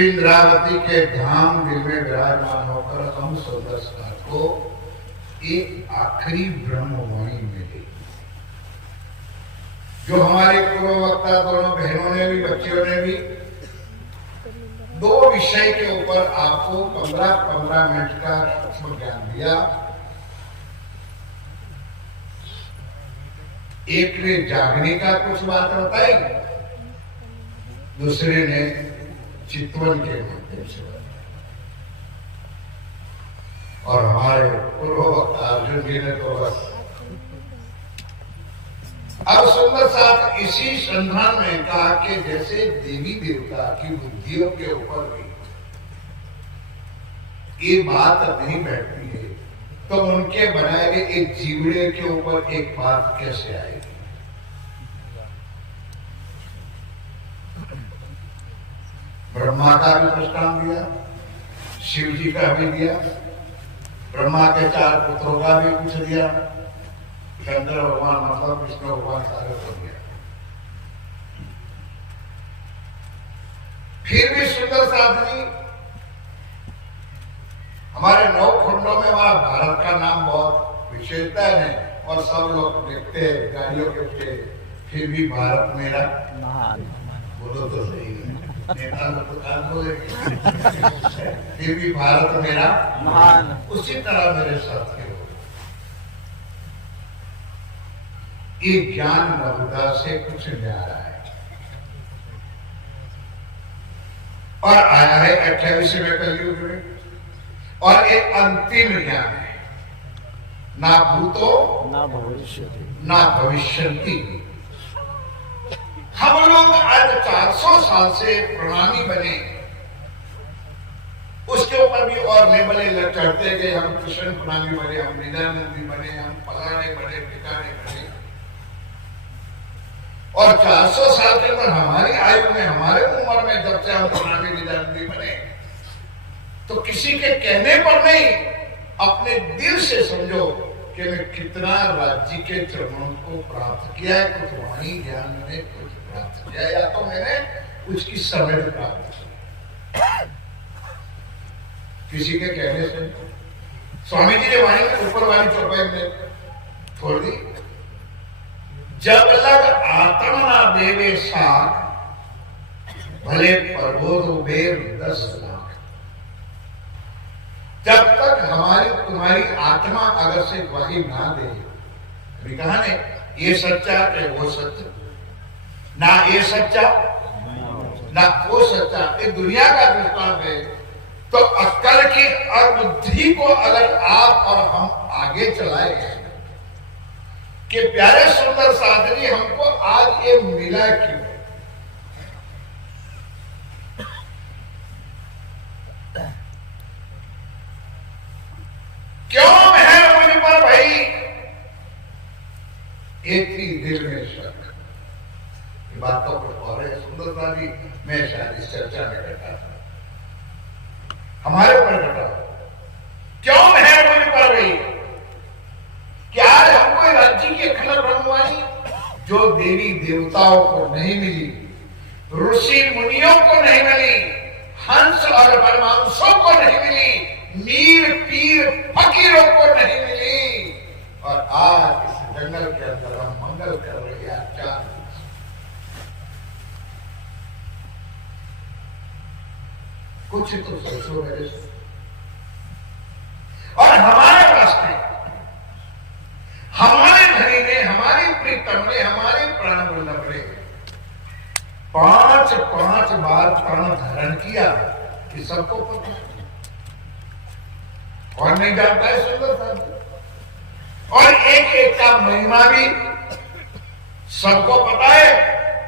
इंद्रावती के धाम दिल में विराजमान होकर हम सुंदर साथ को एक आखिरी ब्रह्मवाणी मिली, जो हमारे पूर्व वक्ता दोनों बहनों ने भी बच्चियों ने भी दो विषय के ऊपर आपको 15-15 मिनट का सूक्ष्म ज्ञान दिया। एक ने जागने का कुछ बात बताई, दूसरे ने चितवन के माध्यम से बताया, और हमारे पूर्व वक्ता अर्जुन जी ने तो बस अब सुंदर साथ इसी संधान में कहा कि जैसे देवी देवता की बुद्धियों के ऊपर भी ये बात नहीं बैठती है, तो उनके बनाए गए एक जीवड़े के ऊपर एक बात कैसे आएगी। ब्रह्मा का भी दृष्टांत दिया, शिव जी का भी दिया, ब्रह्मा के 4 पुत्रों का भी कुछ दिया, शंकर भगवान मतलब विष्णु भगवान सारे को दिया। फिर भी सुंदर साधनी हमारे 9 खंडों में हमारा भारत का नाम बहुत विशेषता है, और सब लोग देखते हैं गाड़ियों के पीछे, फिर भी भारत मेरा बोलो तो सही है, फिर भी भारत मेरा महान। उसी तरह मेरे साथियों, ये ज्ञान नवदा से कुछ न्यारा है, और आया है 28वें कलयुग में, और एक अंतिम ज्ञान है, ना भूतो ना भविष्य ना भविष्यंति। हम लोग आज 400 साल से प्रणामी बने, उसके ऊपर भी और लेबल चढ़ते गए, हम कृष्ण प्रणामी बने, हम निदानंदी बने, हम फलाने बने, ठिकाने बने, और 400 साल के अंदर हमारी आयु में, हमारे उम्र में जब से हम प्रणामी निदानंदी बने, तो किसी के कहने पर नहीं, अपने दिल से समझो कि मैं कितना राज्य के चरणों को प्राप्त किया है, कुछ वाणी ज्ञान में कुछ प्राप्त किया, या तो मैंने उसकी समझ प्राप्त की किसी के कहने से। स्वामी जी ने वाणी में ऊपर वाली चौपाई में छोड़ दी, जब लग आत्मा ना देवे साख, भले प्रबोध बेर 10 लाख। जब तक हमारी तुम्हारी आत्मा अगर से गवाही ना दे, अभी कहा ने ये सच्चा है वो सच्चा, ना ये सच्चा ना वो सच्चा, ये दुनिया का दृष्टांत है। तो अक्ल की और बुद्धि को अगर आप और हम आगे चलाए कि प्यारे सुंदर साधनी हमको आज ये मिला क्यों, क्यों मेहर मुझ पर भाई, एक ही दिल में शक। ये बात तो कुछ और है, सुंदरता जी मैं शायद इस चर्चा में बैठा था, हमारे ऊपर घटा, क्यों मेहर मुझ पर भाई, क्या आज हमको राज्य की अखंड ब्रह्मवाणी जो देवी देवताओं को नहीं मिली, ऋषि मुनियों को नहीं मिली, हंस और परमांशों को नहीं मिली, मीर पीर फकीरों को नहीं मिली, और आज इस जंगल के अंदर हम मंगल कर रहे हैं। क्या कुछ तो सोचो मेरे से। और हमारे वास्ते, हमारे धनी ने, हमारी प्रीतम ने, हमारे प्राण वल्लभ ने 5 बार प्राण धारण किया, कि सबको पता है, और नहीं जानता है सुंदरता, और एक एक का महिमा भी सबको पता है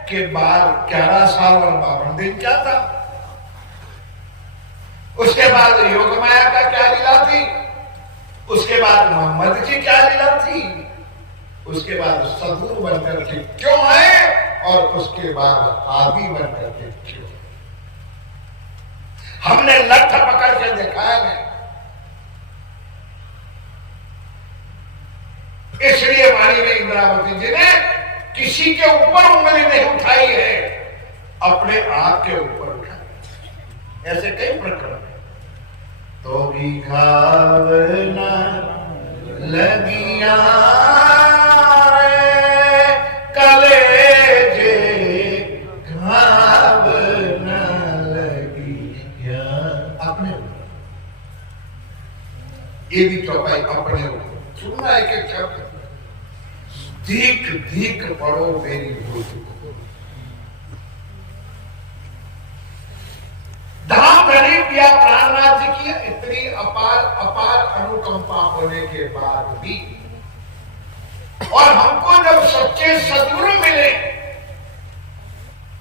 कि 11 साल और 52 दिन क्या था। उसके बाद योग माया का क्या लीला थी, उसके बाद मोहम्मद की क्या लीला थी, उसके बाद सदगुरु बनकर के क्यों आए, और उसके बाद आदि बनकर के क्यों। हमने लठ पकड़ के दिखाया नहीं, इसलिए वाणी ने, इंद्रावती जी ने किसी के ऊपर उंगली नहीं उठाई है, अपने आप के ऊपर उठाई। ऐसे कई प्रकरण है। तो भी घावना लगिया कलेजे, घावना लगिया, अपने ये भी चौपाई अपने ऊपर सुनना है कि शब्द, धीक धीक पड़ो मेरी भूत, धाम धनी पिया प्राण राज्य की, इतनी अपार अपार अनुकंपा होने के बाद भी, और हमको जब सच्चे सद्गुरु मिले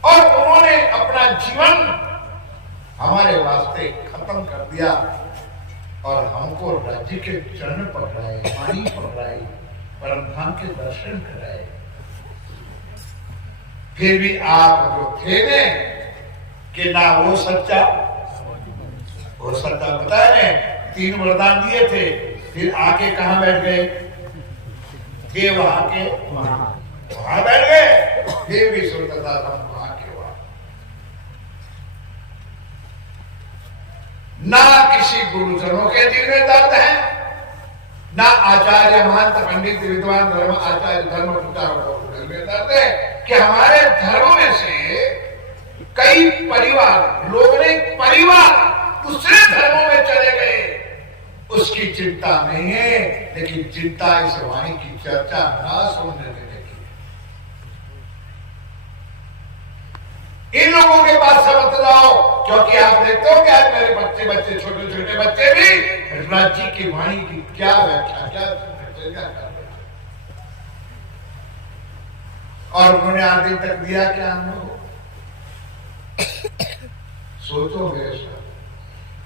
और उन्होंने अपना जीवन हमारे वास्ते खत्म कर दिया, और हमको राज्य के चरण पकड़ाए, वाणी पकड़ाई, परम धाम के दर्शन कराए, फिर भी आप जो थे ने कि ना वो सच्चा बताया ने, 3 वरदान दिए थे, फिर आके कहां बैठ गए थे, वहां के वहां बैठ गए, फिर भी सुंदरता हम वहां के वहां। ना किसी गुरुजनों के दिल में दर्द है, ना आचार्य महंत पंडित विद्वान धर्म आचार्य धर्म प्रचारकों के दिल में दर्द है कि हमारे धर्म में से कई परिवार, लोग ने परिवार दूसरे धर्मों में चले गए, उसकी चिंता नहीं है, लेकिन चिंता इस वाणी की चर्चा ना सुनने देने की। इन लोगों के पास से मत जाओ, क्योंकि आप देखते हो कि आज मेरे बच्चे छोटे छोटे बच्चे भी राज्य की वाणी की क्या व्याख्या, क्या कर रहे, और उन्होंने आधे तक दिया क्या हम लोग। सोचो मेरे साथ,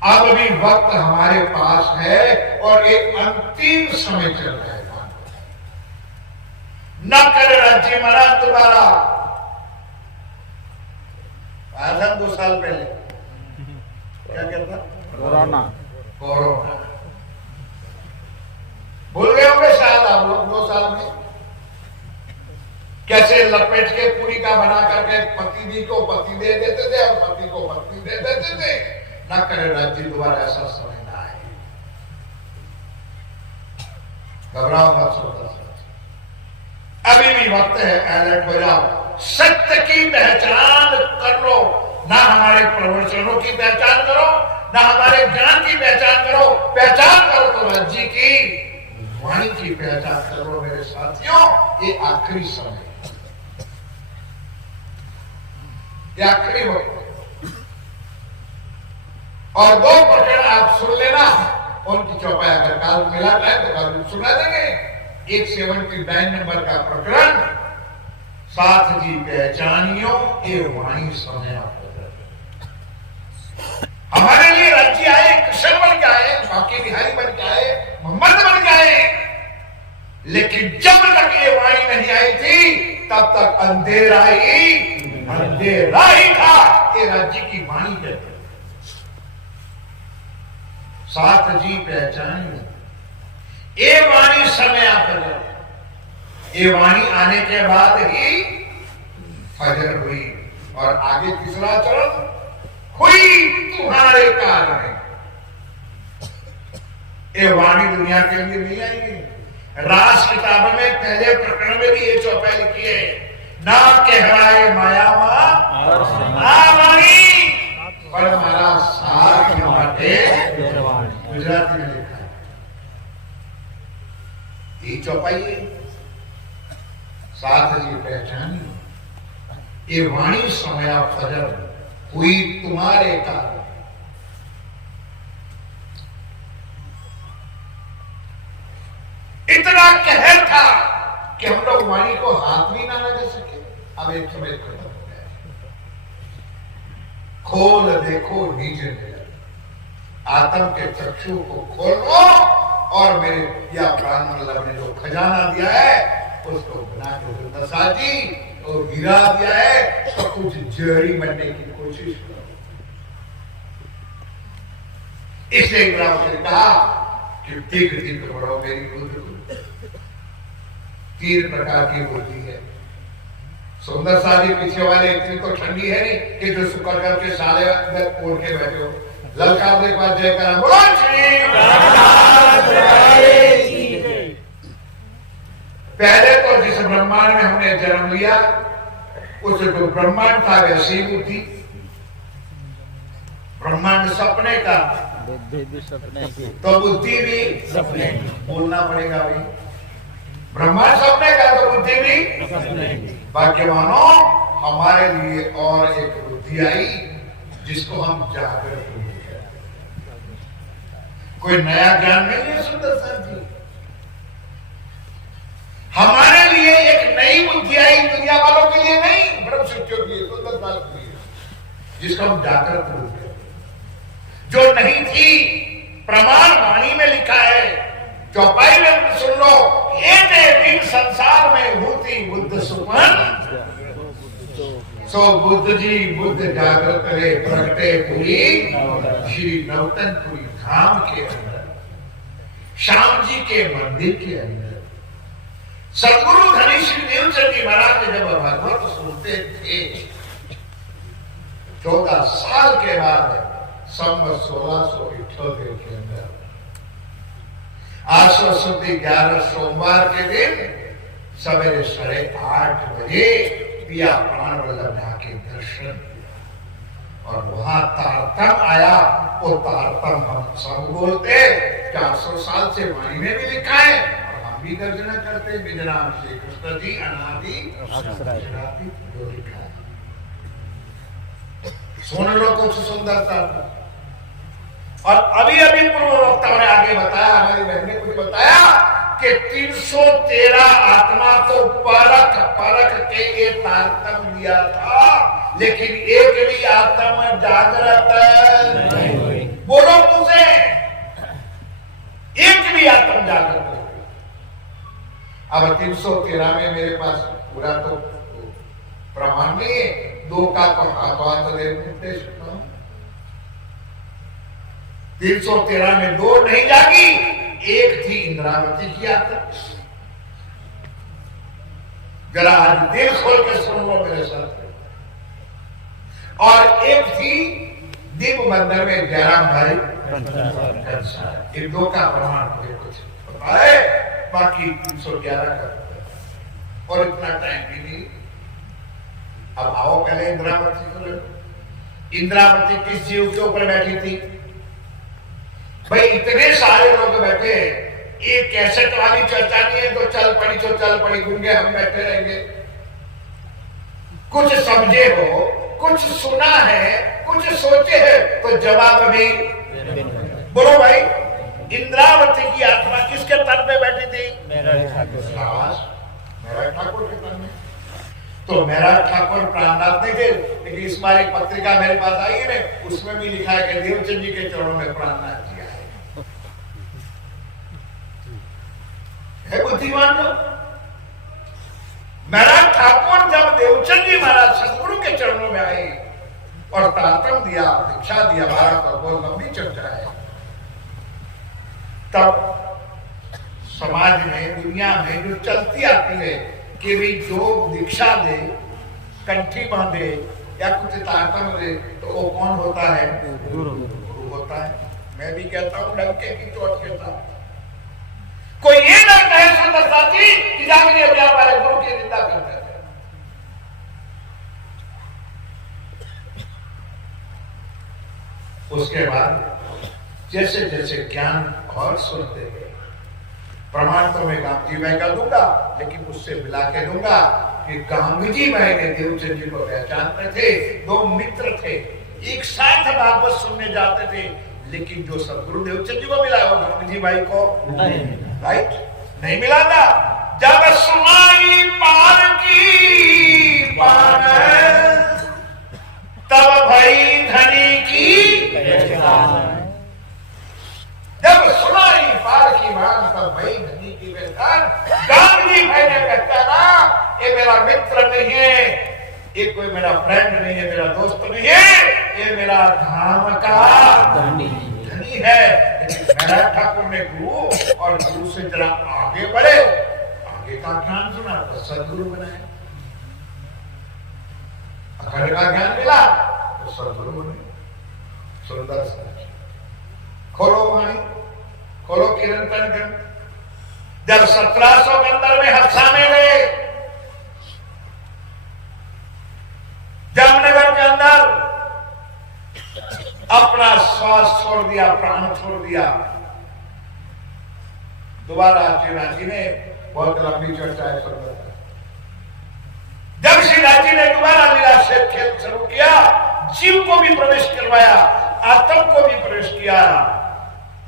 अब भी वक्त हमारे पास है, और एक अंतिम समय चल रहा है। न कर राज्य मना दोबारा, आया 2 साल पहले क्या कहता, कोरोना। कोरोना भूल गए होंगे शायद आप लोग 2 साल में कैसे लपेट के पूरी का बना करके पति को पति दे देते थे और पति को पत्नी दे देते थे। ना करे राज्य दोबारा ऐसा समय ना आए। घबराओ मत सोचा, अभी भी वक्त है, अलर्ट हो जाओ, सत्य की पहचान कर लो। ना हमारे प्रवचनों की पहचान करो, ना हमारे ज्ञान की पहचान करो, पहचान करो तो राज्य की वाणी की पहचान करो। मेरे साथियों, ये आखिरी समय, ये आखिरी वक्त, और 2 प्रकरण आप सुन लेना, उनकी चौपाई अगर काल मिला जाए तो काल सुना देंगे। 179 नंबर का प्रकरण, साथ जी पहचानियों ये वाणी समय। हमारे लिए राज्य आए, कृष्ण बन के आए, बाकी बिहारी बन के आए, मोहम्मद बन के आए, लेकिन जब तक ये वाणी नहीं आई थी तब तक अंधेरा ही था। ये राज्य की वाणी कहते, साथ जी पहचानिए ये वाणी समय आकर, ये वाणी आने के बाद ही फजर हुई। और आगे तीसरा चरण, हुई तुम्हारे कारण। ये वाणी दुनिया के लिए नहीं आएगी। रास किताब में पहले प्रकरण में भी ये चौपाई लिखी है, ना कहवाए माया वाणी पर मारा साथ गुजराती में लिखा है। ये चौपाई है, साथ जी पहचानी ये वाणी समय फजर हुई तुम्हारे कारण। इतना कहर था कि हम लोग वाणी को हाथ भी ना लगा सके। अब एक समय खत्म हो गया। खोल देखो निज नजर, आत्म के चक्षु को खोलो और मेरे या प्राण वल्लभ ने जो खजाना दिया है उसको बना के दसाजी और गिरा दिया है, तो कुछ जड़ी बनने की कोशिश करो। इसलिए ग्राम ने कहा कि तीख बढ़ो मेरी बुद्धि। 3 प्रकार की बुद्धि है। सुंदर सारी पीछे वाले इतनी तो ठंडी है नहीं कि जो सुकर करके साले अंदर ओढ़ के बैठे हो। ललकार एक बार जय करा बोलो पहले तो जिस ब्रह्मांड में हमने जन्म लिया उस जो ब्रह्मांड था वैसी बुद्धि। ब्रह्मांड सपने का, सपने की, तो बुद्धि भी सपने। बोलना पड़ेगा भाई, ब्रह्मांड सपने का तो बुद्धि भी सपने की। भाग्यवानों, हमारे लिए और एक बुद्धि आई जिसको हम जागृत हो गए। कोई नया ज्ञान नहीं है सुंदर साहब जी। हमारे लिए एक नई बुद्धि आई, दुनिया वालों के लिए नहीं, ब्रह्म शिष्यों के लिए, सुंदर साहब के लिए, जिसको हम जागृत हो गए, जो नहीं थी। प्रमाण वाणी में लिखा है, चौपाई में सुन लो, एक संसार में होती बुद्ध सुमन सो बुद्ध जी बुद्ध जागृत करे प्रगटे पूरी श्री नवतनपुरी धाम के अंदर, श्याम जी के मंदिर के अंदर। सदगुरु धनी श्री नीलचंद जी महाराज जब भगवत सुनते थे 14 साल के बाद संवत 1678 के अंदर आशो शुद्धि 11 सोमवार के दिन सवेरे 8:30 बजे पिया प्राण वल्लभ के दर्शन और वहां तारतम आया। वो तारतम हम सब बोलते, 400 साल से वाणी में भी लिखा है और हम भी गर्जना करते। विजनाम श्री कृष्ण जी अनादि अक्षरादि जो लिखा है, सुन लो कुछ सुंदरता। और अभी अभी पूर्व वक्ताओं ने आगे बताया, हमारी बहन ने कुछ बताया कि 313 आत्मा तो परख के ये तारतम लिया था, लेकिन एक भी आत्मा जागृत नहीं हुई। बोलो मुझे, एक भी आत्मा जागृत नहीं हुई। अब 313 में मेरे पास पूरा तो प्रमाण नहीं है, 2 का तो हाथ दे 313 में 2 नहीं जागी, एक थी इंद्रावती की यात्रा। जरा आज दिल खोल के सुन लो मेरे साथ। और एक थी दीप मंदिर में जयराम भाई, इन दो का प्रमाण मुझे कुछ पता है, बाकी 311 का और इतना टाइम भी नहीं। अब आओ पहले इंद्रावती को लो। इंद्रावती किस जीव के ऊपर बैठी थी भाई? इतने सारे लोग बैठे, एक कैसेट वाली चर्चा नहीं है तो चल पड़ी तो चल पड़ी, गुंगे हम बैठे रहेंगे। कुछ समझे हो, कुछ सुना है, कुछ सोचे है तो जवाब भी बोलो भाई। इंद्रावती की आत्मा किसके तन पे बैठी थी? मेरा ठाकुर के तन में। तो मेरा ठाकुर प्राणनाथ नहीं थे, लेकिन इस बार एक पत्रिका मेरे पास आई है, उसमें भी लिखा है कि देवचंद जी के चरणों में प्राणनाथ जी आए है। बुद्धिमान लोग। मेरा ठाकुर जब देवचंद जी महाराज सदगुरु के चरणों में आए और तारतम दिया, दीक्षा दिया, 12 का बहुत लंबी चर्चा है, तब समाज में, दुनिया में जो चलती आती है कि भाई जो दीक्षा दे, कंठी बांधे या कुछ तारतम दे तो वो कौन होता है? गुरु होता है। मैं भी कहता हूं डंके की चोट के साथ। कोई ये ना कहे सुंदर साथी कि जागने अभियान वाले गुरु की निंदा करते थे। उसके बाद जैसे जैसे ज्ञान और सुनते गए, प्रमाण तो मैं गांधी भाई का दूंगा, लेकिन उससे मिला के दूंगा कि गांधी भाई ने देवचंद जी को पहचानते थे। 2 मित्र थे, एक साथ भागवत सुनने जाते थे, लेकिन जो सदगुरु देवचंद जी को मिला वो गांधी भाई को राइट नहीं मिला था। जब सुनाई पार की पान तब भई धनी की पहचान। जब सुनाई पार की बात तब भई धनी की पहचान। गांधी भाई ने पहचाना ये मेरा मित्र नहीं है, ये कोई मेरा फ्रेंड नहीं है, मेरा दोस्त नहीं है, ये मेरा धाम का धनी है। मेरा ठाकुर ने गुरु और गुरु से जरा आगे बढ़े, आगे का ज्ञान सुना तो सदगुरु बनाए। अखंड का ज्ञान मिला तो सदगुरु बने। सुंदर सा खोलो वाणी, खोलो कीर्तन कर। जब 1772 में हत्सा में गए, जामनगर के अंदर अपना श्वास छोड़ दिया, प्राण छोड़ दिया। दोबारा श्री ने बहुत लंबी चर्चा है सुंदर। जब श्री राजी ने दोबारा लीला से खेल शुरू किया, जीव को भी प्रवेश करवाया, आत्म को भी प्रवेश किया,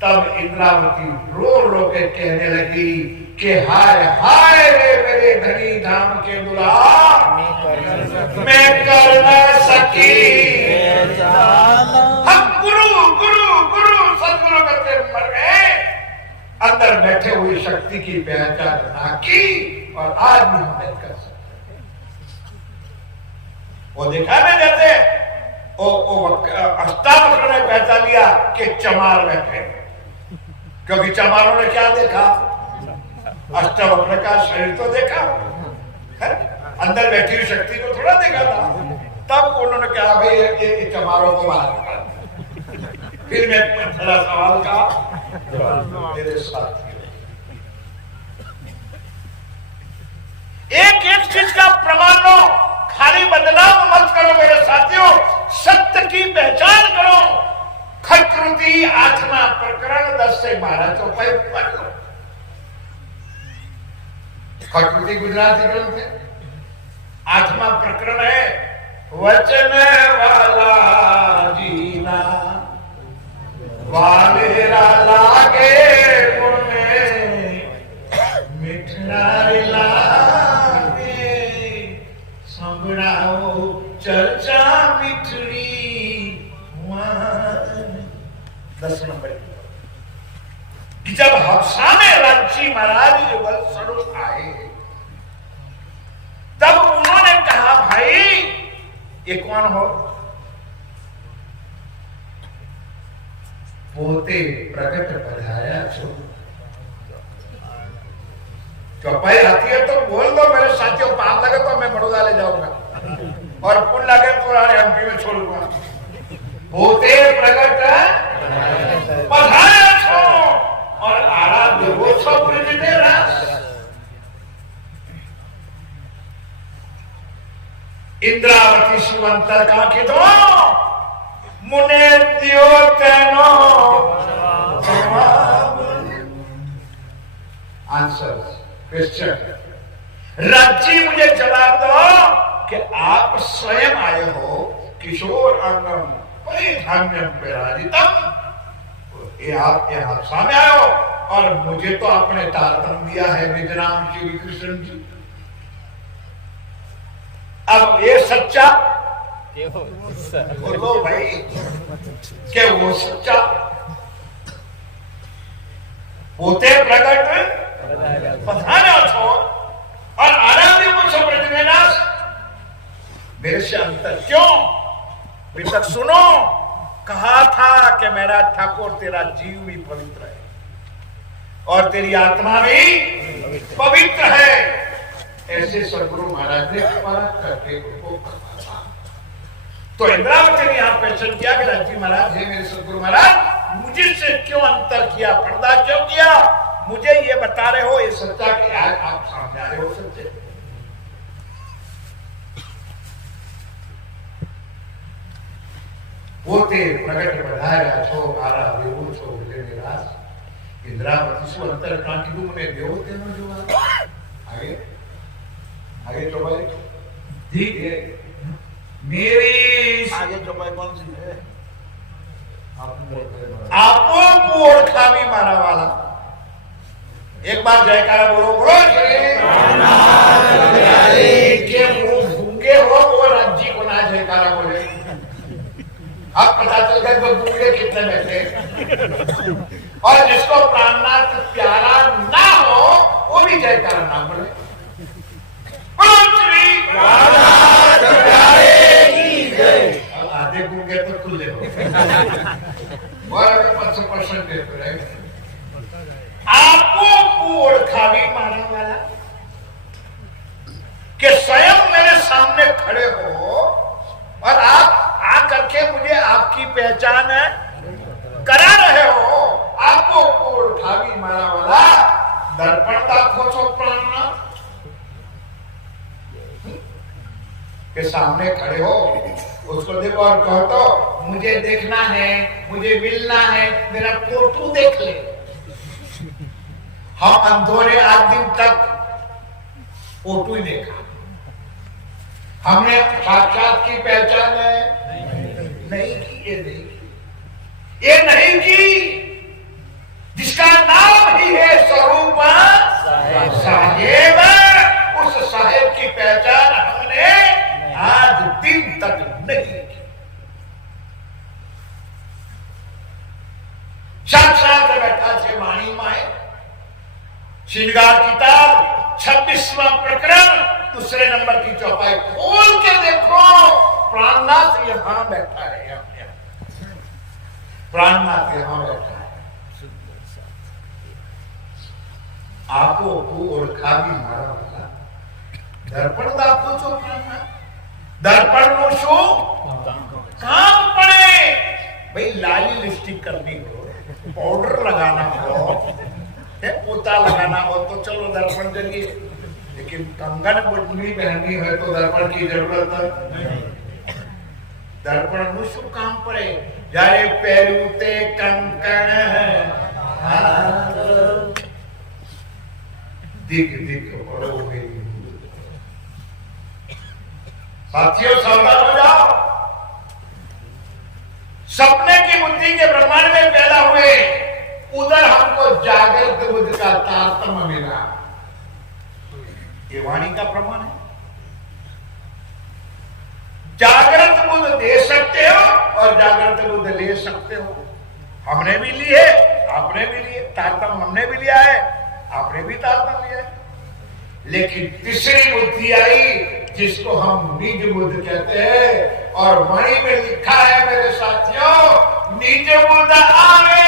तब इंद्रावती रो रो के कहने लगी कि हाय हाय रे मेरे धनी धाम के दुल्हा, मैं कर न सकी। हम गुरु गुरु गुरु सदगुरु करके मर गए, अंदर बैठे हुई शक्ति की पहचान ना की, और आज भी हम नहीं कर सकते। वो देखा ना जैसे अष्टावक्र ने पहचान लिया कि चमार बैठे, क्योंकि चमारों ने क्या देखा? अष्टावक्र का शरीर तो देखा है? अंदर बैठी हुई शक्ति को थोड़ा देखा था। तब उन्होंने कहा भाई ये चमारों को बाहर निकाल। फिर मैं थोड़ा सवाल का मेरे साथ एक एक चीज का प्रमाण लो, खाली बदलाव मत करो मेरे साथियों, सत्य की पहचान करो। खटकृति आत्मा प्रकरण 10 से 12 चौपाई पढ़ लो। खटकृति गुजराती ग्रंथ है, आत्मा प्रकरण है। वचन वाला जीना वालेरा लागे मुने मिठना लागे, संभड़ाओ चर्चा मिठड़ी 10 नंबर। जब हफ्सा में रांची महाराज युगल स्वरूप आए, तब उन्होंने कहा भाई ये कौन हो? पोते प्रकट पधारा छो। चौपाई आती है तो बोल दो मेरे साथियों, पाप लगे तो मैं बड़ौदा ले जाऊंगा और पुण्य लगे तो एमपी में छोड़ूंगा। पोते प्रकट पधारा छो और आराध्य वो सब ब्रजने रास। इंद्रावती सुवंतर का कि तो मुने दियो तेनो आंसर क्वेश्चन। राज्य मुझे जवाब दो कि आप स्वयं आए हो किशोर अंगम परिधान्यम विराजितम, ये आप यहाँ सामने आए हो और मुझे तो आपने तारतम दिया है विजनाम श्री कृष्ण जी। अब ये सच्चा बोलो भाई, क्या वो सच्चा पोते प्रकट पधारा छो और आराध्य मुझसे ब्रजनास। मेरे से अंतर क्यों? अभी तक सुनो, कहा था कि मेरा ठाकुर तेरा जीव भी पवित्र है और तेरी आत्मा भी पवित्र है। ऐसे सदगुरु महाराज ने परख करके उनको कहा था। तो इंद्रावती ने यहां क्वेश्चन किया कि राजी महाराज, हे मेरे सदगुरु महाराज, मुझे से क्यों अंतर किया, पर्दा क्यों किया? मुझे ये बता रहे हो ये सच्चा कि आज आप सामने आ रहे हो सच्चे। पोते प्रकट पधारा छो आरा देवो छो विजय निराश। इंद्रावती सु अंतर कांटी ने देव तेनो जो आगे आगे चौपाई ठीक है। मेरी आगे चौपाई कौन सी है? आपो को ओळखावी मारा वाला। एक बार जयकारा बोलो, बोलो के मुंह भूखे हो वो राज्य को ना जयकारा बोले। अब पता चल गया तो भूखे कितने बैठे। और जिसको प्राणनाथ प्यारा ना हो वो भी जयकारा ना बोले। अब आधे भूखे तो खुले हो और अभी 5% देते रहे। आपको ओळखावी मारने वाला कि स्वयं मेरे सामने खड़े हो और आप आकर के मुझे आपकी पहचान करा रहे हो। आपको ओळखावी मारा वाला दर्पण दाखो छो प्राणनाथ के सामने खड़े हो, उसको देखो और कहो तो मुझे देखना है, मुझे मिलना है, मेरा फोटो देख ले। हम अंधों आज दिन तक फोटो ही देखा, हमने साक्षात की पहचान नहीं की। ये नहीं की जिसका नाम ही है स्वरूप साहेब, उस साहेब की पहचान हमने आज दिन तक नहीं की। साक्षात बैठा छे वाणी माए श्रृंगार किताब 26वां प्रकरण दूसरे नंबर की चौपाई खोल के देखो, प्राणनाथ यहां बैठा है। प्राणनाथ यहां बैठा है। आपो को ओळखावी मारा वाला दर्पण दाखो छो प्राणनाथ। दर्पण नो शो काम पड़े भाई, लाली लिपस्टिक करनी हो, पाउडर लगाना हो, पोता लगाना हो तो चलो दर्पण जरिए, लेकिन कंगन बुटनी पहननी है तो दर्पण की जरूरत नहीं। दर्पण नु शुभ काम पड़े जारे पहलूते कंकण दिख दिख पड़ो मेरी। साथियों सावधान हो जाओ, सपने की बुद्धि के ब्रह्मांड में पैदा हुए, उधर हमको जागृत बुद्ध का तारतम्य मिला। ये वाणी का प्रमाण है। जागृत बुद्ध दे सकते हो और जागृत बुद्ध ले सकते हो। हमने भी लिए, आपने भी लिए, तारतम्य हमने भी लिया है, आपने भी तारतम्य लिया है। लेकिन तीसरी बुद्धि आई जिसको हम निज बुद्ध कहते हैं, और वाणी में लिखा है मेरे साथियों निज बुध आवे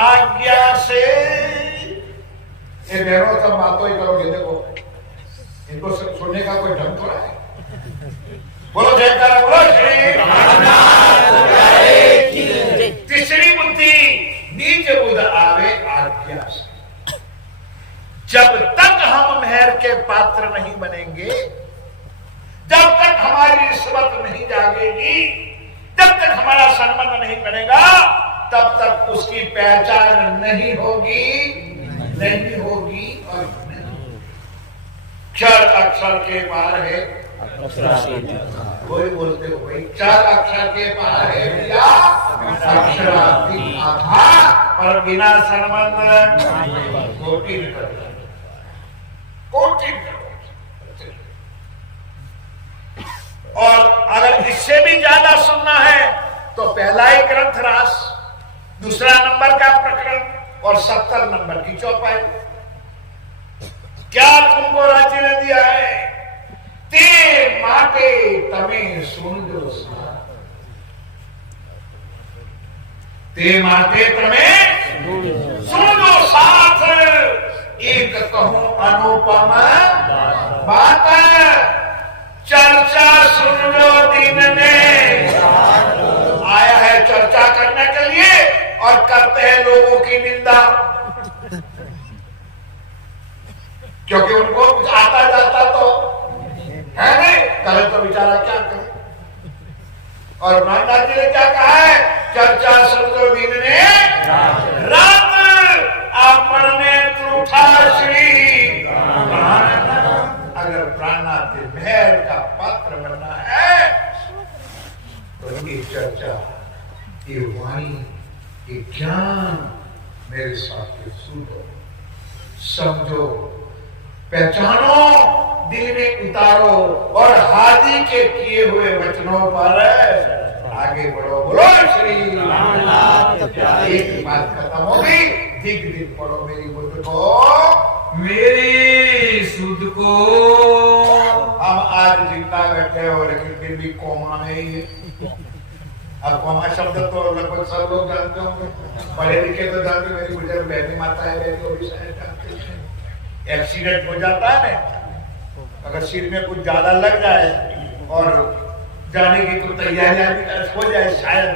आज्ञा से। ये बहनों सब बातों ही करोगे, देखो इनको सुनने का कोई ढंग थोड़ा है। बोलो जयकारा, बोलो श्री तीसरी बुद्धि निज बुध आवे आज्ञा से। जब तक हम मेहर के पात्र नहीं बनेंगे, जब तक हमारी रिश्वत नहीं जागेगी, जब तक हमारा संबंध नहीं बनेगा, तब तक उसकी पहचान नहीं होगी, नहीं होगी। और क्षर अक्षर के पार है, कोई बोलते हो भाई, चार अक्षर के पार है क्या अक्षरातीत आधा, पर बिना संबंध कोटि कोटि। और अगर इससे भी ज्यादा सुनना है तो पहला ही ग्रंथ रास, दूसरा नंबर का प्रकरण और 70 नंबर की चौपाई। क्या तुमको राज्य ने दिया है? ते माटे तमे सुन दो साथ, ते माटे तमे सुन दो साथ, एक कहूं अनुपम बात, चर्चा सुन लो दिन ने। आया है चर्चा करने के लिए और करते हैं लोगों की निंदा, क्योंकि उनको आता जाता तो है नहीं, करे तो बेचारा क्या करे। और नानक जी ने क्या कहा है? चर्चा सुन लो दिन ने रात, आप पढ़ने त्रुठा श्री। अगर प्राणात मेहर का पात्र बनना है तो ये चर्चा, ये वाणी, ये ज्ञान मेरे साथ सुनो, समझो, पहचानो, दिल में उतारो और हादी के किए हुए वचनों पर आगे बढ़ो। बोलो श्री एक बात खत्म हो गई, दिग दिग पढ़ो मेरी बुद्ध को, मेरी सुध को। हम आज जिंदा बैठे हो लेकिन फिर भी कोमा में ही है। अब कोमा शब्द तो लगभग सब लोग जानते होंगे, पढ़े लिखे तो जानते, मेरी गुजर बहनी माता है, बहनी वो भी शायद जानते हैं। एक्सीडेंट हो जाता है ना, अगर सिर में कुछ ज्यादा लग जाए और जाने की तो तैयारियां भी हो जाए शायद,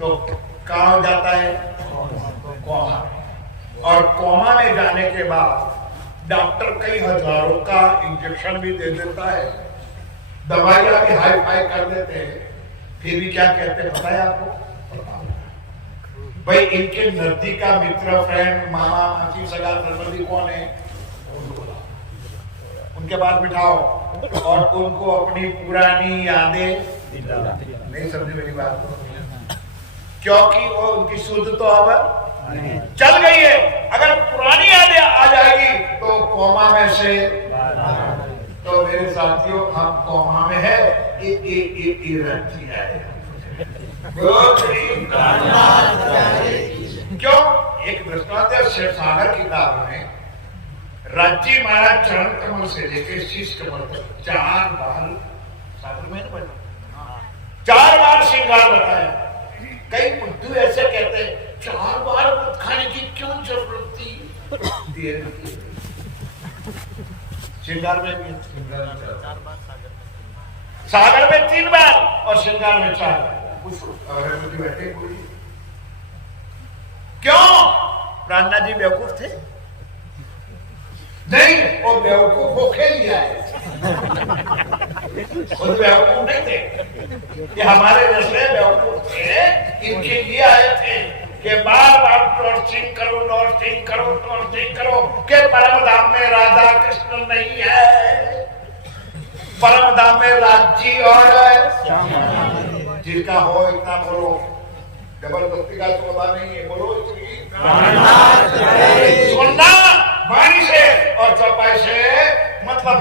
तो कहाँ हो जाता है? कोमा। और कोमा में जाने के बाद डॉक्टर कई हजारों का इंजेक्शन भी दे देता है, दवाइयां भी हाई फाई कर देते हैं, फिर भी क्या कहते हैं पता है आपको? भाई इनके नजदीक का मित्र, फ्रेंड, मामा, मासी, सगा संबंधी कौन है? उनके पास बिठाओ और उनको अपनी पुरानी यादें नहीं समझे मेरी बात को, क्योंकि वो उनकी शुद्ध तो अब चल गई है। अगर पुरानी यादें आ जाएगी तो कोमा में से, तो मेरे साथियों हम कोमा में है, क्यों? एक दृष्टांत है शिवसागर किताब में, राज्य महाराज चरण कमल से लेकर शीश कमल तक 4 बार सागर में ना, 4 बार श्रृंगार बताया। कई बुद्धू ऐसे कहते हैं 4 बार मत खाने की क्यों जरूरत थी? श्रृंगार में भी 4 बार, सागर में 3 बार और श्रृंगार में 4 बार। बैठे क्यों? प्राणनाथ जी बेवकूफ थे? नहीं, वो बेवकूफ होके लिया है, वो बेवकूफ नहीं थे, ये हमारे जैसे बेवकूफ थे, इनके लिए आए थे कि बार बार टॉर्चिंग करो, टॉर्चिंग करो, टॉर्चिंग करो कि परम धाम में राधा कृष्ण नहीं है, परम धाम में राज्य और जिसका हो इतना बोलो, जबरदस्ती का सौदा नहीं है। बोलो श्री सुनना वाणी से और चौपाई से, मतलब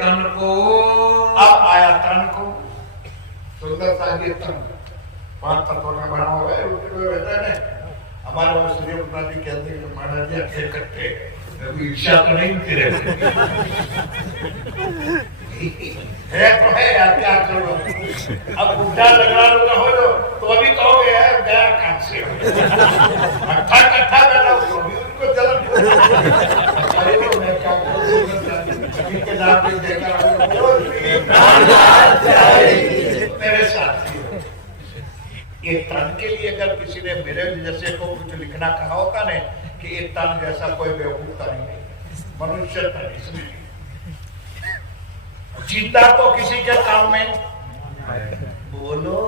तन को। अब आया तन को, सुंदर सा ये तन 5 तत्वों में बना हुआ है, रहता है ना। हमारे सूर्य प्रसाद जी कहते हैं महाराज जी अच्छे कट्टे, ईर्ष्या तो नहीं तेरे है तो है यार, क्या करो। अब बुढ़ा लगा लो हो जो तो अभी कहोगे यार गया काम से अट्ठा कट्ठा बैठा तो अभी उनको जलन अरे वो मैं क्या करूं के नाम पे देखा मेरे साथ ये तन के लिए अगर किसी ने मेरे जैसे को कुछ लिखना कहा होता ने कि ये तन जैसा कोई बेवकूफ नहीं है, मनुष्य तन इसमें जिंदा तो किसी के काम में बोलो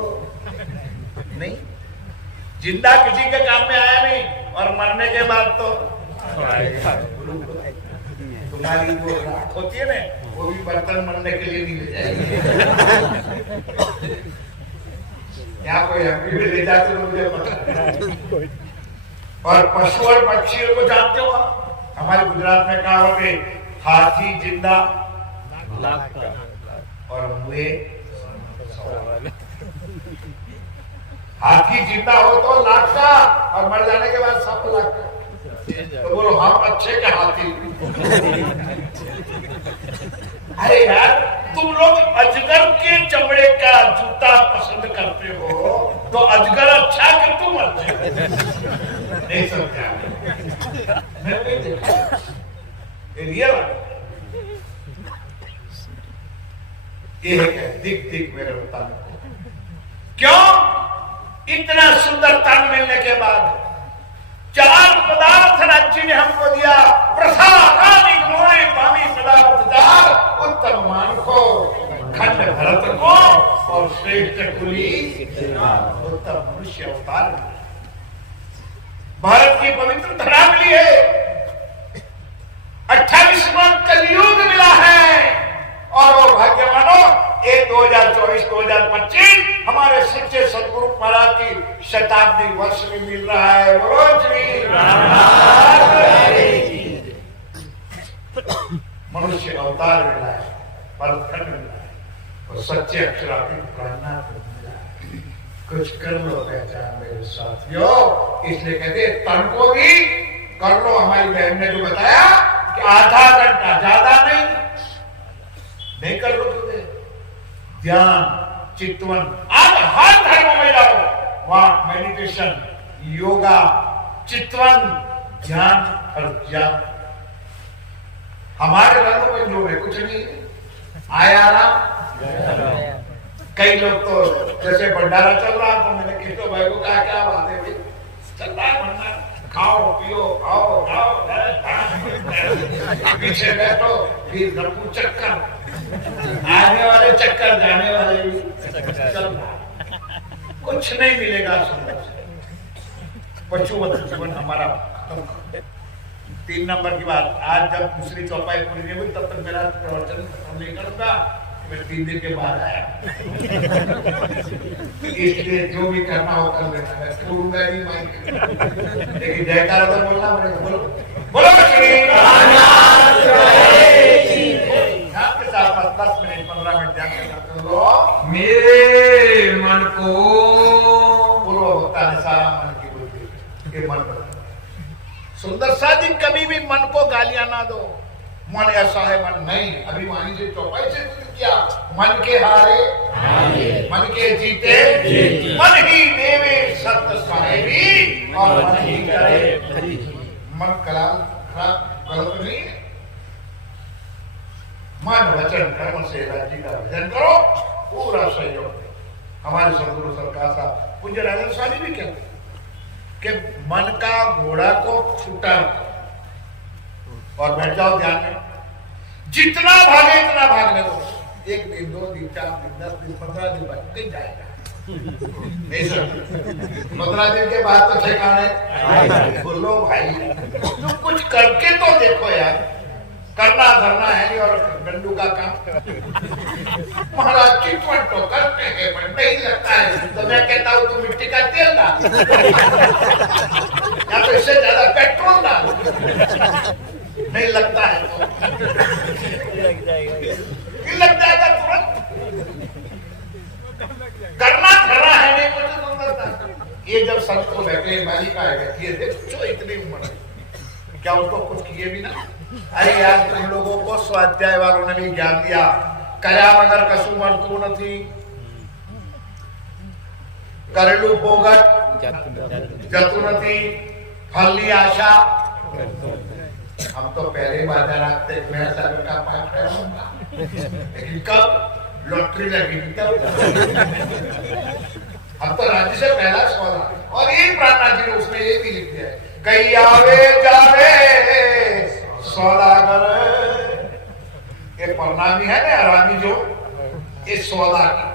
नहीं, जिंदा किसी के काम में आया नहीं और मरने के बाद तो तुम्हारी जो राख होती है ना वो भी बर्तन मरने के लिए नहीं ले जाएगी। यहाँ कोई हम भी ले जाते तो मुझे पता। और पशु और पक्षियों को जानते हो, हमारे गुजरात में कहावत है हाथी जिंदा और हुए हाथी जिंदा हो तो लाख का और मर जाने के बाद 7 लाख का। तो बोलो हम अच्छे के हाथी। अरे यार तुम लोग अजगर के चमड़े का जूता पसंद करते हो तो अजगर अच्छा कि तुम अच्छे नहीं समझा। रियल ये है दिख दिख मेरे तन को, क्यों इतना सुंदर तन मिलने के बाद 4 पदार्थ राज्य ने हमको दिया, प्रसादानि गुणे पानी पदार्थ उत्तम मान को खंड भरत को और श्रेष्ठ कुली उत्तम मनुष्य अवतार। भारत की पवित्र धरा मिली है, 28वां कलयुग मिला है और वो भाग्यवानों ये 2024-2025 हमारे सच्चे सदगुरु महाराज की शताब्दी वर्ष में मिल रहा है। बोलो श्री मनुष्य अवतार मिला है, परखंड मिला है और सच्चे अक्षरातीत प्राणनाथ मिला है। कुछ कर लो पहचान मेरे साथियों, इसलिए कहते तन को भी कर लो। हमारी बहन ने जो बताया कि आधा घंटा, ज्यादा नहीं कर लो तुझे ध्यान चितवन। आज हर धर्म में जाओ वहां मेडिटेशन, योगा, चितवन, ध्यान और ज्ञान। हमारे रंग में जो है कुछ नहीं आया ना। कई लोग तो जैसे भंडारा चल रहा था, मैंने कितो भाई को कहा क्या बात है भाई, चल रहा है भंडारा, खाओ पियो आओ जाओ पीछे बैठो, फिर गप्पू चक्कर, आने वाले चक्कर जाने वाले भी चल रहा, कुछ नहीं मिलेगा सुंदर पशुवत जीवन हमारा। 3 नंबर की बात, आज जब दूसरी चौपाई पूरी नहीं हुई तब तक मेरा प्रवचन खत्म नहीं करूंगा, मैं 3 दिन के बाद आया। इसलिए जो भी करना हो कर लेना, मैं छोड़ूंगा नहीं माइक, लेकिन जयकारा तो बोलना पड़ेगा। बोलो बोलो श्री के साथ 10 मिनट 15 मिनट ध्यान करना। मेरे मन को बोलो, होता है सारा मन की बुद्धि के मन पर सुंदर सा दिन, कभी भी मन को गालियां ना दो। मन ऐसा है मन नहीं, अभिमानी से चौपाई से किया, मन के हारे मन के जीते मन ही देवे सत्य साहेबी और मन ही करे। मन कलाम गलत नहीं, मन वचन कर्म से राज्य का भजन करो, पूरा सहयोग। हमारे सदगुरु सरकार साहब पूज्य राजन स्वामी भी कहते कि मन का घोड़ा को छूटा और बैठ जाओ ध्यान में, जितना भागे इतना भागने दो। 1 दिन 2 दिन 4 दिन 10 दिन 15 दिन बाद कहीं जाएगा नहीं सर, 15 दिन के बाद तो ठिकाने। बोलो भाई तुम कुछ करके तो देखो यार, करना धरना है नहीं और डंडू का काम। महाराज चिटवट तो करते हैं पर नहीं लगता है, तो मैं कहता हूँ तुम मिट्टी का तेल डाल या तो इससे ज्यादा पेट्रोल डाल, नहीं लगता है तो लग जाएगा तुरंत। करना धरना है नहीं कुछ सुंदरता। ये जब संत को बैठे मालिका है, ये देखो इतनी उम्र क्या उसको कुछ किए भी ना? अरे यार तुम लोगों को स्वाध्याय वालों ने भी ज्ञान दिया, कया मगर कसु मरतू नथी, करेलू बोगट जतु नथी, फलनी आशा। हम तो पहले बाधा रखते मैं सर का पाठ करूंगा, लेकिन कब लॉटरी लगेगी तब। अब तो राज्य से पहला सौदा, और यही प्रार्थना जी ने उसमें ये भी लिख दिया है, कई आवे जावे सौदागर। ये प्रणामी है ना रानी जो, ये सौदा की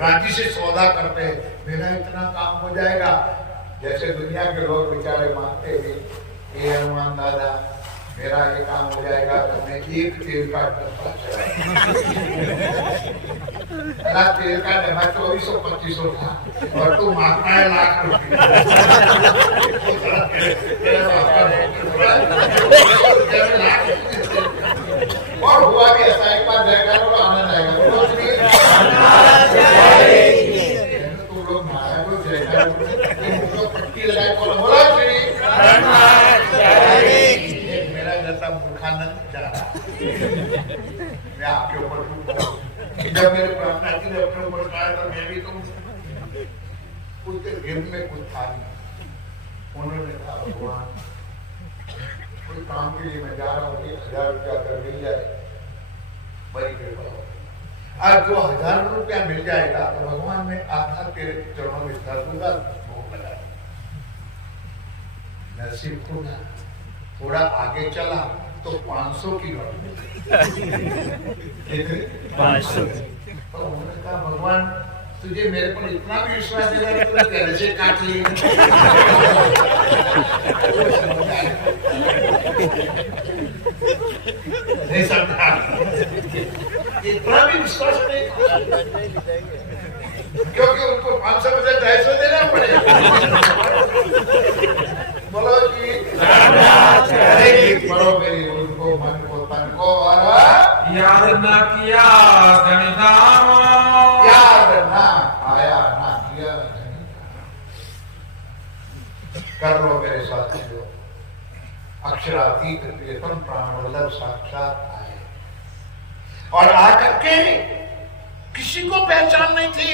राज्य से सौदा करते हैं, मेरा इतना काम हो जाएगा। जैसे दुनिया के लोग बेचारे मांगते हैं, ये हनुमान दादा मेरा ये काम हो जाएगा तो मैं एक तेल का डब्बा चला, तेल का डब्बा 2400-2500 था और तू मांगता है लाख रुपये। और हुआ भी ऐसा, एक बार देखा तो आनंद आएगा। तू लोग नारायण को जयकार पट्टी लगाए बोला श्री मूर्खानंद जा रहा। मैं आपके ऊपर जब मेरे प्रार्थना की ने अपने ऊपर कहा तो मैं भी तो उसके गिर में कुछ था नहीं। उन्होंने कहा भगवान कोई काम के लिए मैं जा रहा हूँ, 1000 रुपया अगर मिल जाए बड़ी कृपा हो। आज जो 1000 रुपया मिल जाएगा तो भगवान मैं आधा तेरे चरणों में धर दूंगा, भोग लगा नसीब खुदा। थोड़ा आगे चला तो 500 की नोट मिली। 500। तो उन्होंने कहा भगवान तुझे मेरे पर इतना भी विश्वास है कि तूने पहले से काट ली। नहीं समझा, इतना भी विश्वास नहीं, क्योंकि उनको 500 में से 250 देना पड़ेगा। बोलो जी पढ़ो मेरी उनको मन को तन को, और याद न किया धनिधाम, याद ना आया ना किया कर लो मेरे साथियों। अक्षरातीत प्रियतम प्राणवल्लभ साक्षात आए और आकर के किसी को पहचान नहीं थी,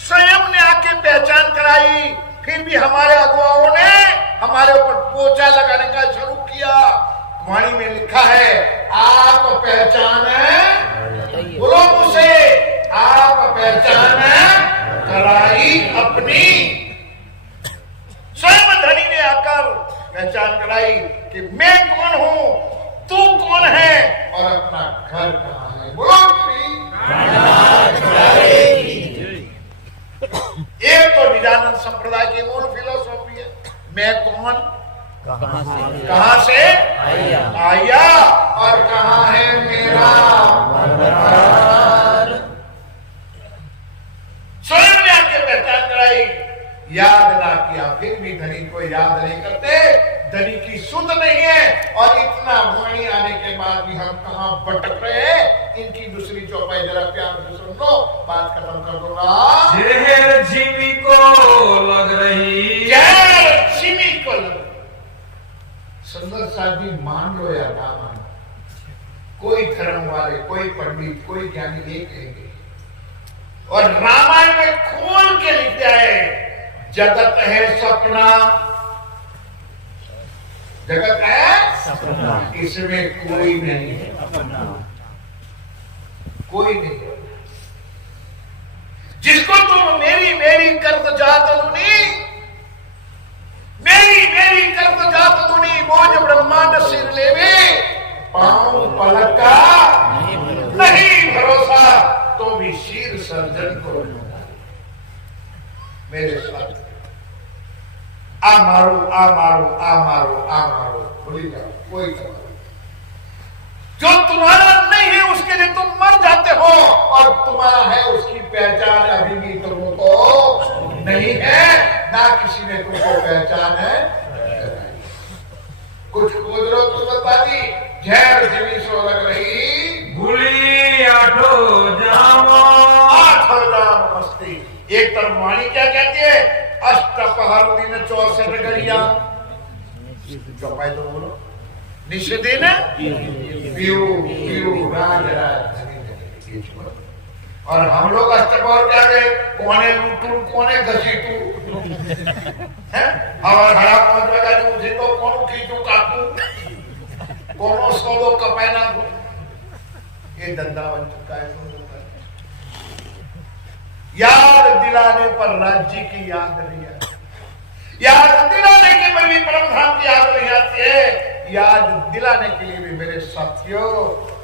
स्वयं ने आके पहचान कराई। फिर भी हमारे अगुवाओं ने हमारे ऊपर पोछा लगाने का शुरू किया। वाणी में लिखा है आप पहचान बोलो मुझसे, आप पहचान कराई अपनी। स्वयं धनी ने आकर पहचान कराई कि मैं कौन हूं, तू कौन है और अपना घर कहां है। बोलो एक तो निजानंद संप्रदाय की मूल फिलोसॉफी है, मैं कौन, कहां से आया और कहां है मेरा। स्वयं ने आके पहचान कराई, याद ना किया। फिर भी धनी को याद नहीं करते, धनी की सुध नहीं है। और इतना वाणी आने के बाद भी हम कहां भटक रहे हैं। इनकी दूसरी चौपाई जरा प्यार से सुन लो, बात खत्म कर दूंगा। जहर जिमी को लग रही, जहर जिमी को लग रही। सुंदर साहब भी मान लो या ना मानो, कोई धर्म वाले, कोई पंडित, कोई ज्ञानी ये कहेंगे। और रामायण में खोल के लिख दिया है, जगत है सपना, जगत है सपना, इसमें कोई नहीं है, कोई नहीं। जिसको तुम मेरी मेरी करत जात दुनी, मेरी मेरी करत जात दुनी, बोझ ब्रह्मांड सिर लेवे, पांव पलक का नहीं भरोसा, तो भी शीर सर्जन को मेरे साथ आ मारो आ मारो आ मारो आ मारो, भूल जाओ कोई करो। जो तुम्हारा नहीं है उसके लिए तुम मर जाते हो, और तुम्हारा है उसकी पहचान अभी भी तुमको नहीं है, ना किसी ने तुमको पहचान है। कुछ खोज लो तो बता दी, जहर जिमी सो लग रही, भूली आठो जाम, आठो जाम मस्ती। एक तरफ वाणी क्या कहती है, अष्टपहर दिन 64 घड़िया, चौपाई तो बोलो, निषेधेन पीयू पीयू राज राज। और हम लोग अष्टप्रहर क्या गए, कोने लूटू कोने घसीटू है, और हरा पहुंच गया जो मुझे तो कौन खींचू काटू, कोनो सोलो कपायना को, ये धंधा बन चुका है। याद दिलाने पर राज्य की याद नहीं आती, याद दिलाने के में भी परम धाम की याद नहीं आती है, याद दिलाने के लिए भी मेरे साथियों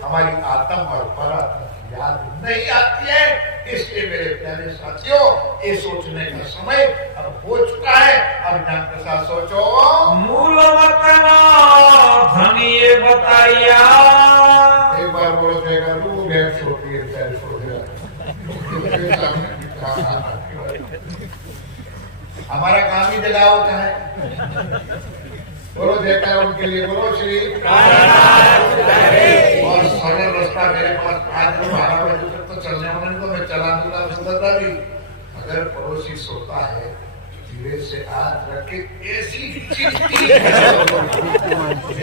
हमारी आत्म और परात्मा याद नहीं आती है। इसलिए मेरे प्यारे साथियों, ये सोचने का समय अब हो चुका है। अब ज्ञान के साथ सोचो, मूल वतन धन ये बताइया। एक बार बोलो जाएगा तू गैस होती है, गैस हो गया। हमारा काम ही जगह होता है। बोलो जयकार उनके लिए, बोलो श्री। और सरल रास्ता मेरे पास आज 12 बजे तक तो चलने वाले तो मैं चला दूंगा सुंदरता भी। अगर पड़ोसी सोता है धीरे से हाथ रखे, ऐसी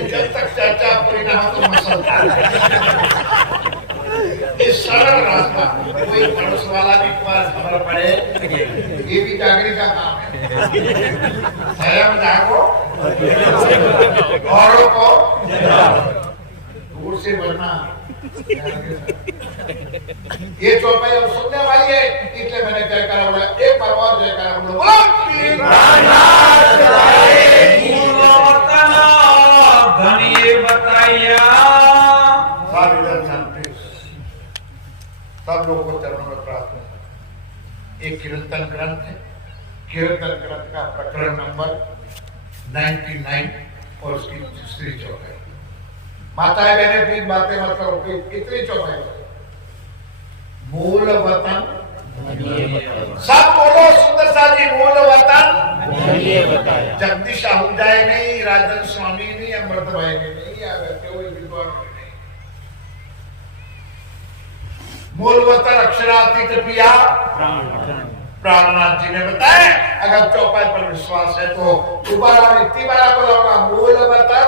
जब तक चर्चा पूरी ना हो तो मसलता है। इस सरल रास्ता कोई पड़ोस वाला भी पास खबर पड़े, ये भी जागरी का काम है। स्वयं जागो औरों को दूर से बढ़ना। ये चौपाई अब सुनने वाली है, इसलिए मैंने जयकारा बोला। एक बार और जयकारा बोलो, धनिये बताइया। सब लोगों को चरणों में प्रार्थना। एक कीर्तन ग्रंथ है, कीर्तन ग्रंथ का प्रकरण नंबर 99 और उसकी दूसरी चौपाई। माताएं बहने प्लीज बातें मत करो, कितनी चौपाई? मूल वतन, सब बोलो सुंदर सा जी, मूल वतन जगदीश आहूजाए नहीं, राजन स्वामी नहीं, अमृत भाई नहीं, या बैठे हुए विद्वान नहीं। मूल वतन अक्षरातीत पिया प्राणनाथ जी ने बताया। अगर चौपाई पर विश्वास है तो दोबारा इतनी बार बोलूंगा, मूल वतन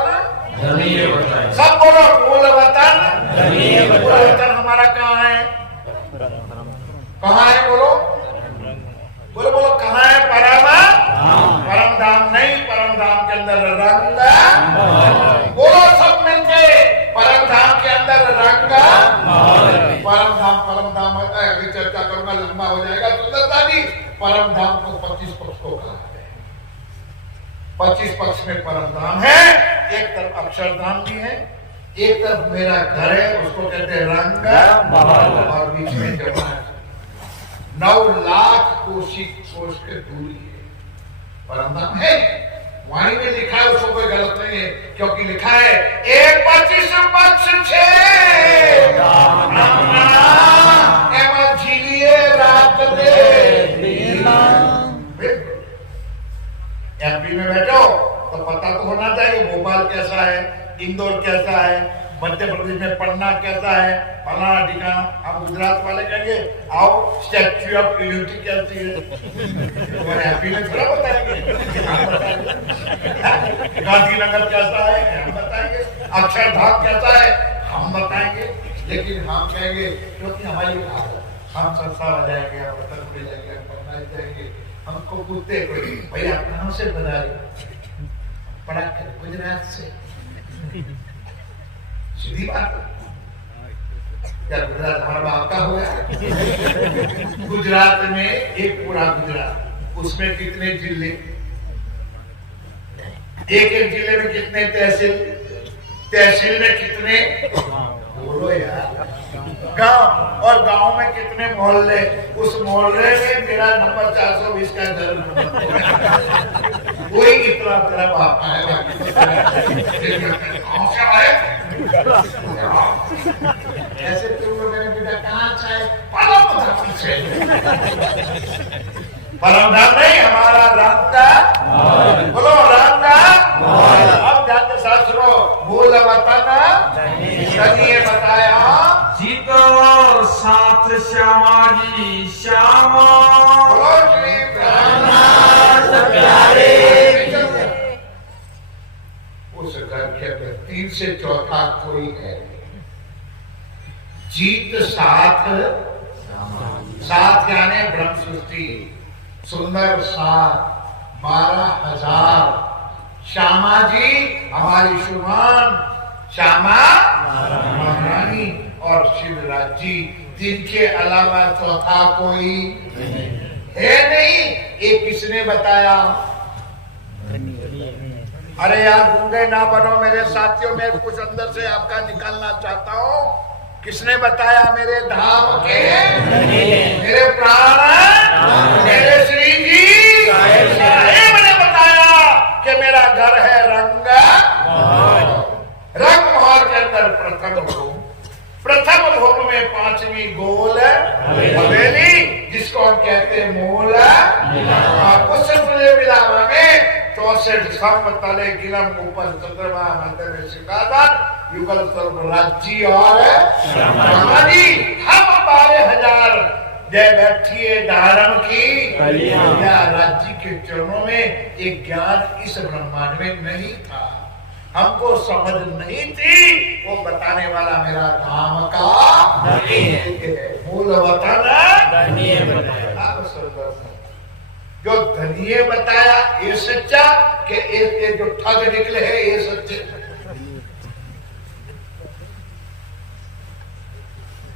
धनिये बताइया। सब बोलो, मूल वतन धनिये बताइया। मूल वतन हमारा कहाँ है? कहाँ है? बोलो बोलो बोलो, कहाँ है? परम धाम नहीं, परम धाम के अंदर रंग। बोलो सब मिलके, परम धाम के अंदर रंग। परम धाम अभी चर्चा करूंगा, लंबा हो जाएगा। सुंदरता जी, परम धाम को 25 पक्ष को कहा है। 25 पक्ष में परम धाम है। एक तरफ अक्षरधाम भी है, एक तरफ मेरा घर है, उसको कहते हैं रंग, और बीच में जमा 9 लाख कोष के दूरी है। परम धाम है, वाणी में लिखा है, उसको कोई गलत नहीं है, क्योंकि लिखा है 1 25 पक्ष 6 झीलिए रात दे। एमपी में बैठो तो पता तो होना चाहिए भोपाल कैसा है, इंदौर कैसा है, मध्य प्रदेश में पन्ना कैसा है, फलाना ठिकाना। हम गुजरात वाले कहेंगे आओ स्टैच्यू ऑफ यूनिटी कैसी है, और एमपी में थोड़ा बताएंगे। गांधीनगर कैसा है हम बताएंगे, अक्षरधाम कैसा है हम बताएंगे। लेकिन हम कहेंगे क्योंकि हमारी हम संस्था हो जाएंगे, हम वतन पे जाएंगे, हम पन्ना जाएंगे, हमको पूछते कोई भाई आप कहाँ से बना रहे? पढ़ा कर गुजरात से। सीधी बात, क्या गुजरात हमारा बाप का हो गया? गुजरात में एक पूरा गुजरात, उसमें कितने जिले, एक जिले में कितने तहसील, तहसील में कितने, बोलो यार, गांव, और गांव में कितने मोहल्ले, उस मोहल्ले में मेरा नंबर 420 का जन्म कोई इतना तेरा बाप आएगा ऐसे क्यों मेरे बेटा कहाँ चाहे परम धाम नहीं, हमारा रंगा, बोलो रंगा। अब ध्यान के साथ सुनो, मूल बताना धनिये बताया। जीतो साथ श्यामा जी श्यामा। बोलो श्री प्राणनाथ प्यारे। कहते हैं 3 से चौथा कोई है। जीत साथ, साथ यानी ब्रह्म सृष्टि, सुंदर साथ 12,000। श्यामा जी हमारी शुभान, श्यामा महारानी और शिवराज जी, जिनके अलावा चौथा कोई है नहीं। ये किसने बताया? अरे यार गूंगे ना बनो मेरे साथियों, मैं कुछ अंदर से आपका निकालना चाहता हूँ। किसने बताया? मेरे धाम के मेरे प्राण मेरे श्री जी साहेब ने बताया कि मेरा घर है रंग महल के अंदर प्रथम भूमि में 5वीं गोल हवेली, जिसको हम कहते हैं मूल। उस विलावा में 64 स्तंभ, तले गिलम, ऊपर चंद्रमा, मध्य में सिकादर, युगल सर्व राज्य और समाधि। हम 12,000 जय बैठिए धारण की या राज्य के चरणों में। एक ज्ञान इस ब्रह्मांड में नहीं था, हमको समझ नहीं थी। वो बताने वाला मेरा धाम का मूल वतन जो धनिये बताया ये सच्चा, कि ये जो ठग निकले हैं ये सच्चे।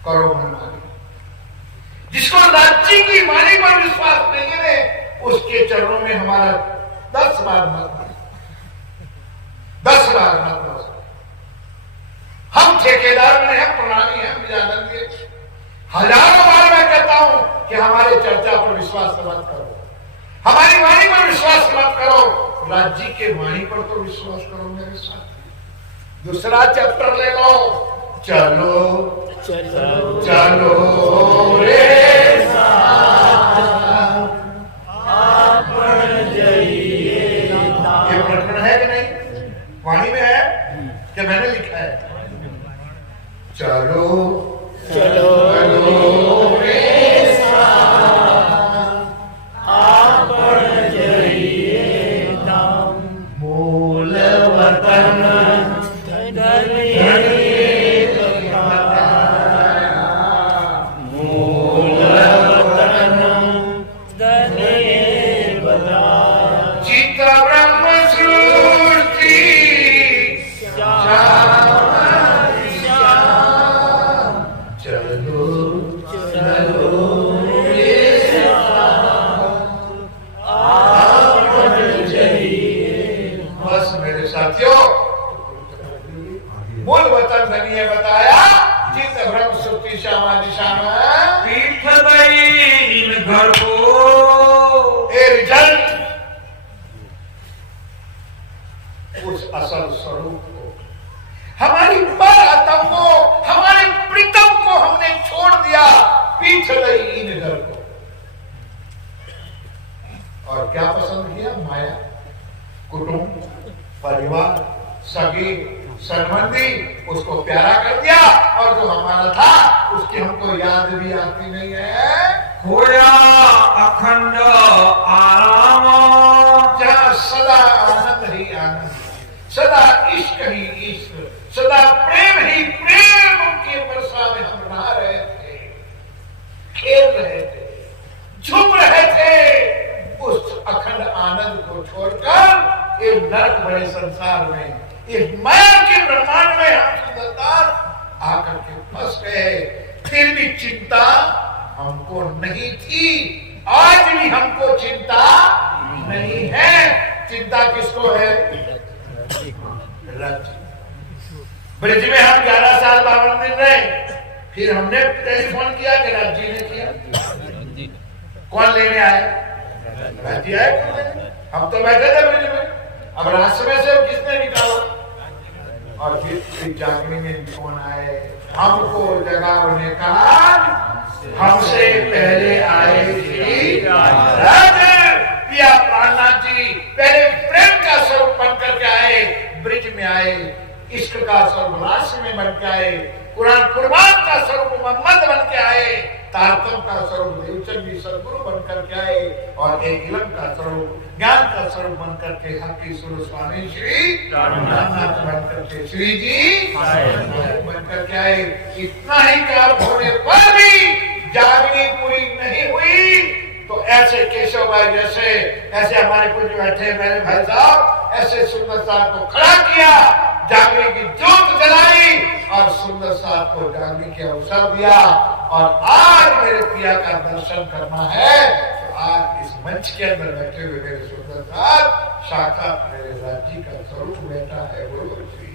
करो मनमानी। जिसको राज्य की वाणी पर विश्वास नहीं है, उसके चरणों में हमारा 10 बार मत 10 बार मत। हम ठेकेदार में हैं, पुरानी हैं, विजानंदी। हजारों बार मैं कहता हूं कि हमारे चर्चा पर विश्वास मत करो, हमारी वाणी पर विश्वास मत करो, राज्य के वाणी पर तो विश्वास करो मेरे साथ। दूसरा चैप्टर ले लो। चलो चलो चलो रे ये प्रकरण है कि नहीं? वाणी में है कि मैंने लिखा है? चलो चलो चलो रे मूल वतन असल स्वरूप को, हमारी बातों को, हमारे प्रीतम को हमने छोड़ दिया, पीठ गई इन घर को। और क्या पसंद किया? माया, कुटुंब, परिवार, सगे संबंधी, उसको प्यारा कर दिया। और जो हमारा था उसकी हमको याद भी आती नहीं है। खोया अखंड आराम, जहां सदा आनंद ही आनंद, सदा इश्क ही इश्क, सदा प्रेम ही प्रेम के वर्षा में हम रह रहे थे, खेल रहे थे, झूम रहे थे। उस अखंड आनंद को छोड़कर ये नरक भरे संसार में, इस माया के ब्रह्मांड में हम सुंदरता आकर के फंस गए। फिर भी चिंता हमको नहीं थी, आज भी हमको चिंता नहीं है। चिंता किसको है? ब्रिज में हम 11 साल 52 दिन रहे, फिर हमने टेलीफोन किया कि राज्य ने किया। कौन लेने आए? राज्य आए। कौन लेने? हम तो बैठे थे ब्रिज में, अब रास्ते में से किसने निकाला? और फिर जागने में कौन आए? हमको जगाने का हमसे पहले आए श्री पिया प्राणनाथ जी। पहले प्रेम का स्वरूप बन करके आए, ब्रिज में आए, इश्क का स्वरूप राशि में बन के आए, कुरान कुर्बान का स्वरूप मोहम्मद बन के आए। तारतम का स्वरूप देवचंद जी सदगुरु बनकर के आए और एक इलम का स्वरूप ज्ञान का स्वरूप बनकर के हकी सुर स्वामी श्री रामनाथ बनकर के श्री जी बनकर के आए। इतना ही काल होने पर भी जागनी पूरी नहीं हुई तो ऐसे केशव भाई जैसे ऐसे हमारे कुछ बैठे मेरे भाई साहब ऐसे सुंदर साहब को खड़ा किया, जागने की जोत जलाई और सुंदर साहब को जागने के अवसर दिया। और आज मेरे पिया का दर्शन करना है तो आज इस मंच के अंदर बैठे हुए मेरे सुंदर साहब साक्षात मेरे राज्य का स्वरूप बैठा है। गुरु श्री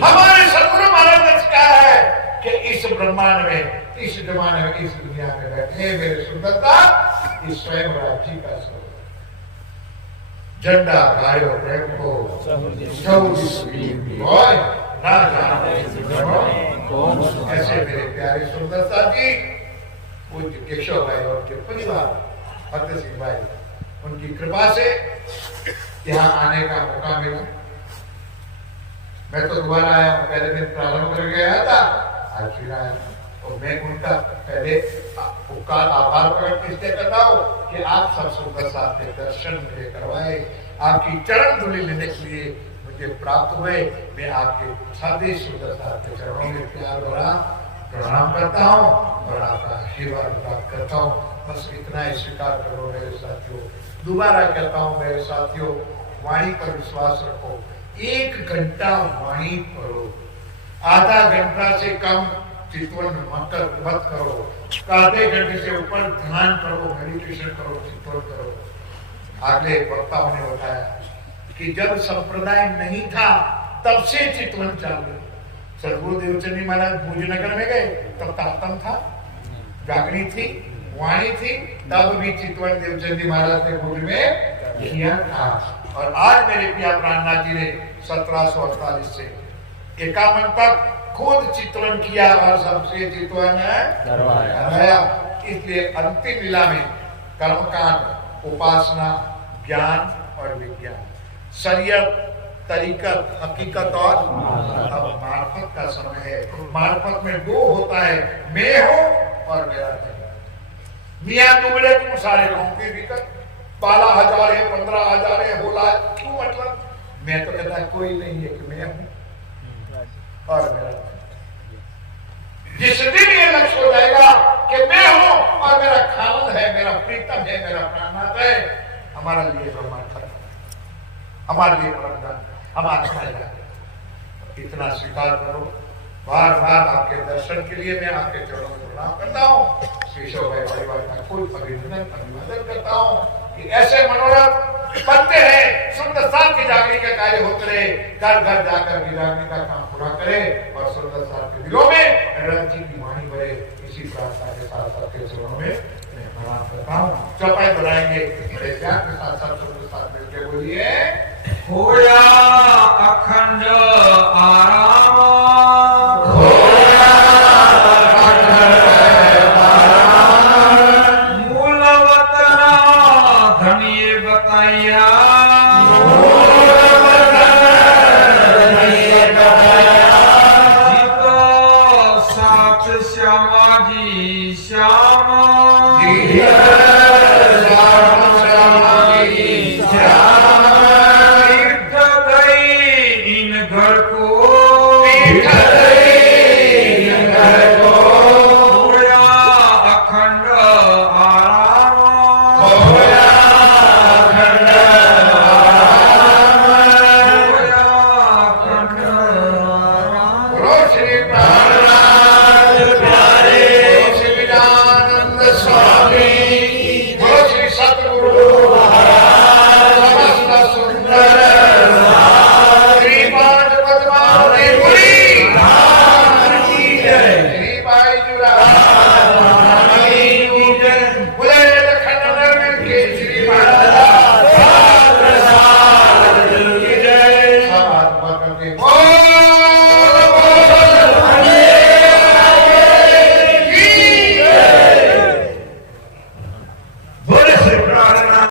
हमारे सदगुरु महाराज ने कहा है कि इस ब्रह्मांड में, इस जमाने में, इस दुनिया में बैठे मेरे सुंदरता इस स्वयं राज्य का स्वरूप झंडा गायो प्रेम को ऐसे मेरे प्यारे सुंदरता जी पूज्य केशव भाई और के परिवार भक्त सिंह भाई उनकी कृपा से यहाँ आने का मौका मिला। मैं तो दोबारा आया, पहले दिन प्रारंभ कर गया था, आज फिर आया और मैं उनका पहले उपकार आभार प्रकट इसलिए करता हूँ कि आप सब सुंदर साहब के दर्शन मुझे करवाए, आपकी चरण धूलि लेने के लिए मुझे प्राप्त हुए। मैं आपके सादे सुंदर साहब के चरणों में प्यार भरा प्रणाम करता हूँ और आपका आशीर्वाद प्राप्त करता हूँ। बस इतना ही स्वीकार करो मेरे साथियों। दोबारा कहता हूँ मेरे साथियों, वाणी पर विश्वास रखो, 1 घंटा वाणी पढ़ो, आधा घंटा से कम चितवन मत करो, आधे घंटे से ऊपर ध्यान करो, मेडिटेशन करो, चितवन करो। आगे वक्ताओं ने बताया कि जब संप्रदाय नहीं था तब से चितवन चालू। सदगुरु देवचंद जी महाराज भूजनगर में गए तब तातम था, जागनी थी, वाणी थी, तब भी चितवन देवचंद जी महाराज ने भूज में किया था। और आज मेरे पिया प्राणनाथ जी ने 1748 से 51 तक खुद चितवन किया और सबसे चितवन करवाया। इसलिए अंतिम लीला में कर्मकांड, उपासना, ज्ञान और विज्ञान, शरीयत, तरीकत, हकीकत और अब मार्फत का समय है। मार्फत में 2 होता है, मैं हूं और मेरा है। मियां दुबले तुम सारे लोगों के भीतर 12,000 है, 15,000 है, होला क्यों मतलब? मैं तो कहता कोई नहीं है कि मैं हूं और मेरा। जिस दिन ये लक्ष्य हो जाएगा कि मैं हूं और मेरा खानद है, मेरा प्रीतम है, मेरा प्राणनाथ है, हमारा लिए ब्रह्मांड खत्म, हमारे लिए ब्रह्मांड, हम आत्मा जाते। इतना स्वीकार करो। बार बार आपके दर्शन के लिए मैं आपके चरणों में प्रणाम करता हूँ। केशव भाई परिवार का खूब अभिनंदन करता हूँ कि ऐसे मनोरथ बनते हैं, सुंदर साल की जागरण का कार्य होते रहे, घर घर जाकर भी जागरण का काम पूरा करे और सुंदर साल के दिलों में रणजी की वाणी भरे। इसी प्रार्थना के साथ आपके चरणों में मैं प्रणाम करता हूँ। चौपाई बनाएंगे बड़े प्यार के साथ साथ सुंदर साथ मिलकर बोलिए, होया अखंड आराम, मूल वतन धनिये बताइया, जीतो साथ श्यामा जी श्यामा, इन घर को